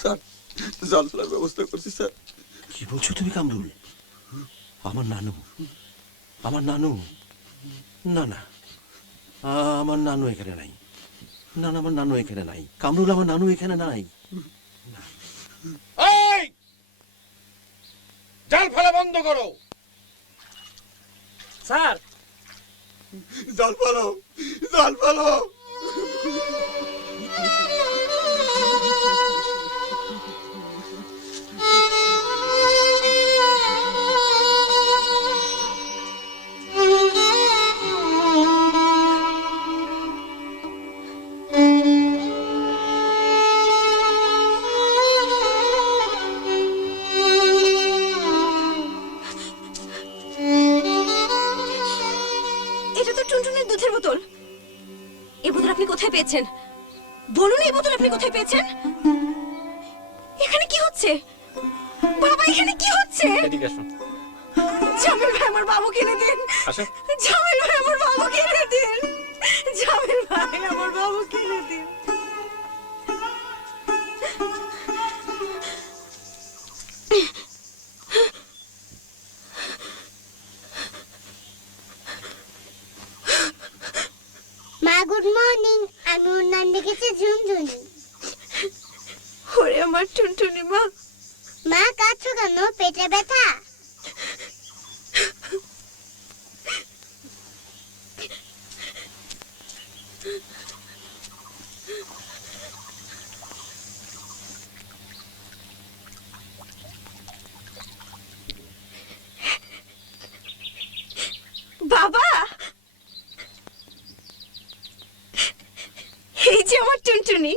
Sir জাল ফেলার ব্যবস্থা করছি স্যার। কি বলছো তুমি কামরুল? আমার নানু না না, আমার নানু এখানে নাই। না না, আমার নানু এখানে নাই। কামরুল, আমার নানু এখানে নাই। এই জাল ফেলা বন্ধ করো। স্যার, জাল ফেলাও, জাল ফেলাও। এটা তো টুনটুনের দুধের বোতল। এই বোতল আপনি কোথায় পেয়েছেন? বলুন, এই বোতল আপনি কোথায় পেয়েছেন? এখানে কি হচ্ছে বাবা? এখানে কি হচ্ছে? এদিকে আসুন। জামিল ভাই, আমার বাবু কিনে দিন। আসো। জামিল ভাই, আমার বাবু কিনে দিন। জামিল ভাই, আমার বাবু কিনে দিন। মা গুড মর্নিং। আমি ওর নাম দেখেছি ঝুনঝুনি। ওরে আমার টুনটুনি মা। মা কাঁদছো কেন? পেটে ব্যথা? বাবা, এই যে আমার টুনটুনি।